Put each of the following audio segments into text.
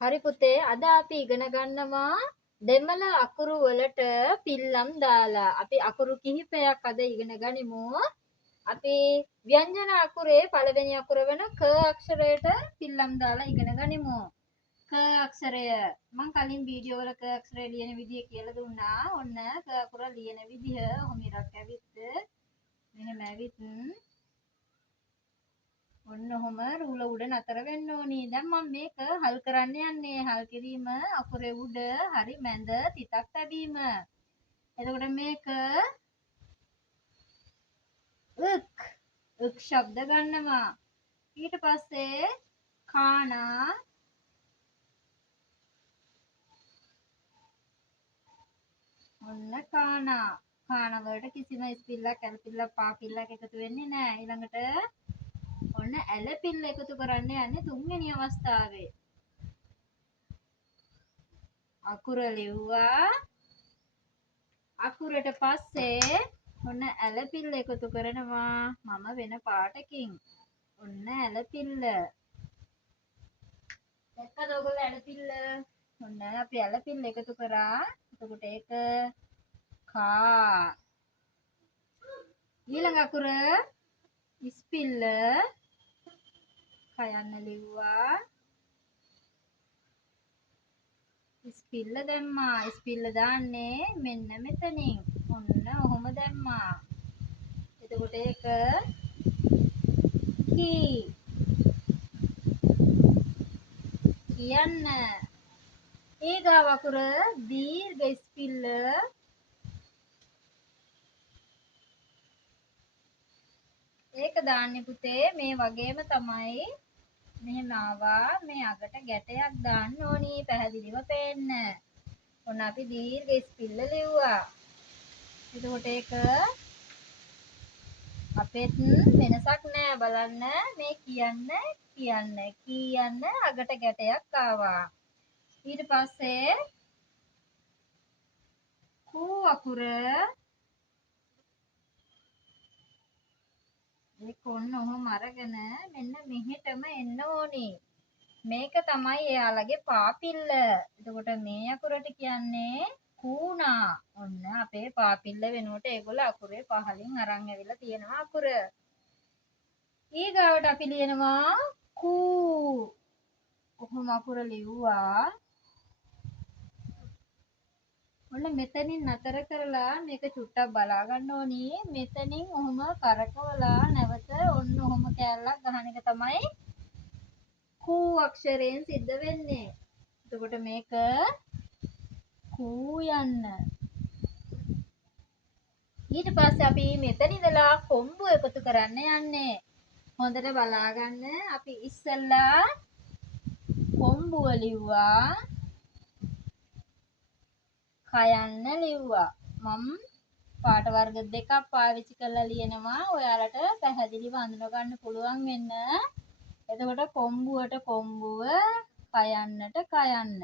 හරි පුතේ අද අපි ඉගෙන ගන්නවා දෙමළ අකුරු වලට පිල්ලම් දාලා. අපි අකුරු කිහිපයක් අද ඉගෙන ගනිමු. අපි ව්‍යංජන අකුරේ පළවෙනි අකුර වෙන ක අක්ෂරයට පිල්ලම් දාලා ඉගෙන ගනිමු. ක අක්ෂරය මම කලින් වීඩියෝ වල ක අක්ෂරය ලියන විදිය කියලා දුන්නා. ඔන්න ක අකුර ලියන විදිය ඔහොම ඉරක් ඇවිත් මෙහෙම ඇවිත් ඔන්න ඔහොම රූල උඩ නතර වෙන්න ඕනි. දැන් මම මේක හල් කරන්න යන්නේ. හල් කිරීම අකුරේ උඩ හරි මැද තිතක් තැබීම. එතකොට මේක උක් ශබ්ද ගන්නවා. ඊට පස්සේ කානා ඔන්න කානා. කානා වලට කිසිම ස්පිල්ලක් ඇලපිල්ලක් පාපිල්ලක් එකතු වෙන්නේ නැහැ. ඊළඟට ඔන්න ඇලපිල්ල එකතු කරන්න යන්නේ තුන්වෙනි අවස්ථාවේ. අකුර ලිව්වා. අකුරට පස්සේ ඔන්න ඇලපිල්ල එකතු කරනවා මම වෙන පාටකින්. ඔන්න ඇලපිල්ල. දැක්කද ඔයගොල්ලෝ ඇලපිල්ල? ඔන්න අපි ඇලපිල්ල එකතු කරා. එතකොට ඒක කා. ඊළඟ අකුර ඉස්පිල්ල කයන්න ලිව්වා. ඉස්පිල්ල දැම්මා. ඉස්පිල්ල දාන්නේ මෙන්න මෙතනින්. ඔන්න ඔහොම දැම්මා. එතකොට ඒක කී. කියන්න. ඊගාව අකුර දීර්ඝ ඉස්පිල්ල ඒක දාන්නේ පුතේ මේ වගේම තමයි. මෙහෙම ආවා. මේ අගට ගැටයක් දාන්න ඕනි පැහැදිලිව පේන්න. ඔන්න අපි දීර්ඝ ඉස්පිල්ල ලිව්වා. එතකොට ඒක අපෙත් වෙනසක් නෑ බලන්න. මේ කියන්න අගට ගැටයක් ආවා. ඊට පස්සේ කූ අකුර ඒක ඔන්න ඔහොම අරගෙන මෙන්න මෙහෙටම එන්න ඕනි. මේක තමයි එයාලගේ පාපිල්ල. එතකොට මේ අකුරට කියන්නේ කූණා. ඔන්න අපේ පාපිල්ල වෙනුවට ඒගොල්ලෝ අකුරේ පහලින් අරන් ඇවිල්ලා තියෙනවා අකුර. ඊගාවට අපි ලියනවා කූ. කොහොම අකුර ලිව්වා. ඔන්න මෙතනින් නතර කරලා මේක චුට්ටක් බලා ගන්න ඕනි. මෙතනින් ඔහොම කරකවලා නැවත ඔන්න ඔහොම කෑල්ලක් ගහන එක තමයි කූ අක්ෂරයෙන් සිද්ධ වෙන්නේ. එතකොට මේක කූ යන්න. ඊට පස්සේ අපි මෙතන ඉඳලා කොම්බු එකතු කරන්න යන්නේ. හොඳට බලා ගන්න. අපි ඉස්සෙල්ලා කොම්බුව ලිව්වා. කයන්න ලිව්වා. මම පාට වර්ග දෙකක් පාවිච්චි කරලා ලියනවා. ඔයාලට පැහැදිලිව අඳුන ගන්න පුළුවන් වෙන්න. එතකොට කොම්බුවට කොම්බුව, කයන්නට කයන්න.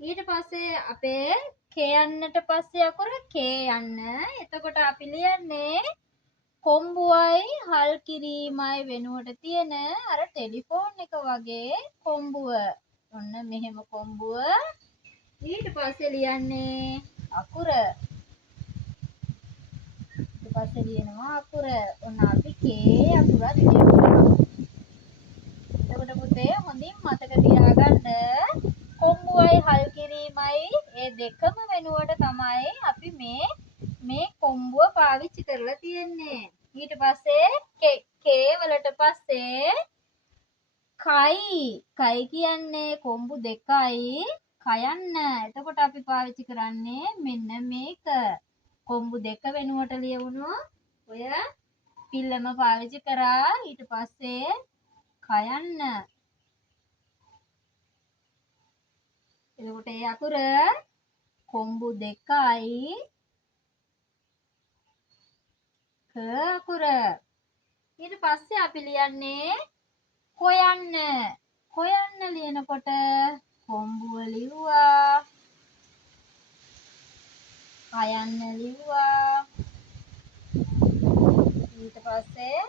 ඊට පස්සේ අපේ කයන්නට පස්සේ අකුර කේ යන්න. එතකොට අපි ලියන්නේ කොම්බුවයි හල් කිරීමයි වෙනුවට තියෙන අර ටෙලිෆෝන් එක වගේ කොම්බුව. ඔන්න මෙහෙම කොම්බුව. ඊට පස්සේ ලියන්නේ අකුර. ඊට පස්සේ ලියනවා අකුර. ඔන්න අපි කේ අකුරත් ලියුවා. එතකොට පුතේ හොඳින් මතක තියාගන්න කොම්බුවයි හල් කිරීමයි ඒ දෙකම වෙනුවට තමයි අපි මේ කොම්බුව පාවිච්චි කරලා තියෙන්නේ. ඊට පස්සේ කේ වලට පස්සේ කයි කියන්නේ කොම්බු දෙකයි කයන්න. එතකොට අපි පාවිච්චි කරන්නේ මෙන්න මේක. කොම්බු දෙක වෙනුවට ලියවුණු ඔය පිල්ලම පාවිච්චි කරා. ඊට පස්සේ කයන්න. එතකොට ඒ අකුර කොම්බු දෙකයි ක අකුර. ඊට පස්සේ අපි ලියන්නේ කොයන්න. කොයන්න ලියනකොට කොම්බුව ලිව්වා. කයන්න ලිව්වා. ඊට පස්සේ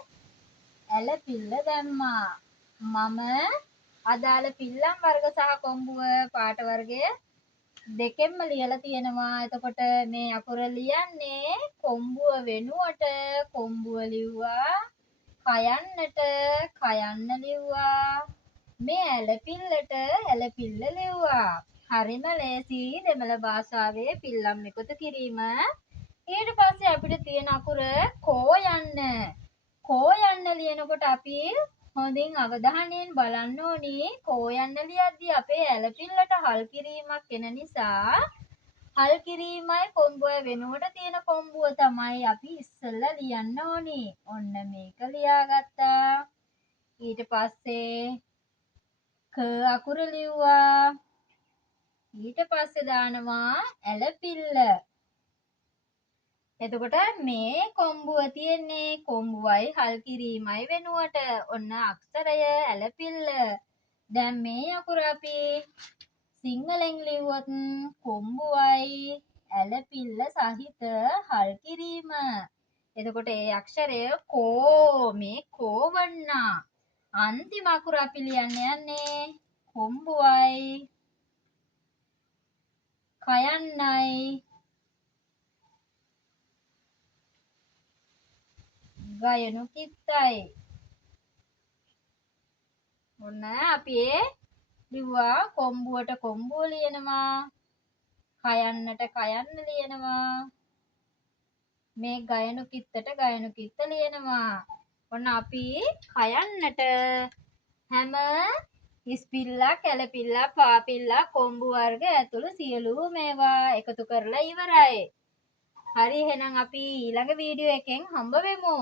ඇලපිල්ල දැම්මා. මම අදාළ පිල්ලම් වර්ග සහ කොම්බුව පාට වර්ගය දෙකෙන්ම ලියලා තියෙනවා. එතකොට මේ අකුර ලියන්නේ කොම්බුව වෙනුවට කොම්බුව ලිව්වා. කයන්නට කයන්න ලිව්වා. මේ ඇලපිල්ලට ඇලපිල්ල ලිව්වා. හරිම ලේසි දෙමළ භාෂාවේ පිල්ලම් එකතු කිරීම. ඊට පස්සේ අපිට තියෙන අකුර කෝ යන්න. කෝ යන්න ලියනකොට අපි හොඳින් අවධානයෙන් බලන්න ඕනි. කෝ යන්න ලියද්දී අපේ ඇලපිල්ලට හල් කිරීමක් එන නිසා හල් කිරීමයි කොම්බුව වෙනුවට තියෙන කොම්බුව තමයි අපි ඉස්සෙල්ලා ලියන්න ඕනි. ඔන්න මේක ලියාගත්තා. ඊට පස්සේ ක අකුර ලිව්වා. ඊට පස්සේ දානවා ඇලපිල්ල. එතකොට මේ කොම්බුව තියෙන්නේ කොම්බුවයි හල් කිරීමයි වෙනුවට. ඔන්න අක්ෂරය ඇලපිල්ල. දැන් මේ අකුර අපි සිංහලෙන් ලිව්වොත් කොම්බුවයි ඇලපිල්ල සහිත හල් කිරීම. එතකොට ඒ අක්ෂරය කෝ. මේ කෝ වන්නා. අන්තිම අකුර අපි ලියන්න යන්නේ කොම්බුවයි කයන්නයි ගයනු කිත්තයි. ඔන්න අපි ලිව්වා කොම්බුවට කොම්බුව ලියනවා. කයන්නට කයන්න ලියනවා. මේ ගයනු කිත්තට ගයනු කිත්ත ලියනවා. ඔන්න අපි කයන්නට හැම ඉස්පිල්ලා කැලපිල්ලා පාපිල්ලා කොම්බු වර්ග ඇතුළු සියලුම මේවා එකතු කරලා ඉවරයි. හරි එහෙනම් අපි ඊළඟ වීඩියෝ එකෙන් හම්බ වෙමු.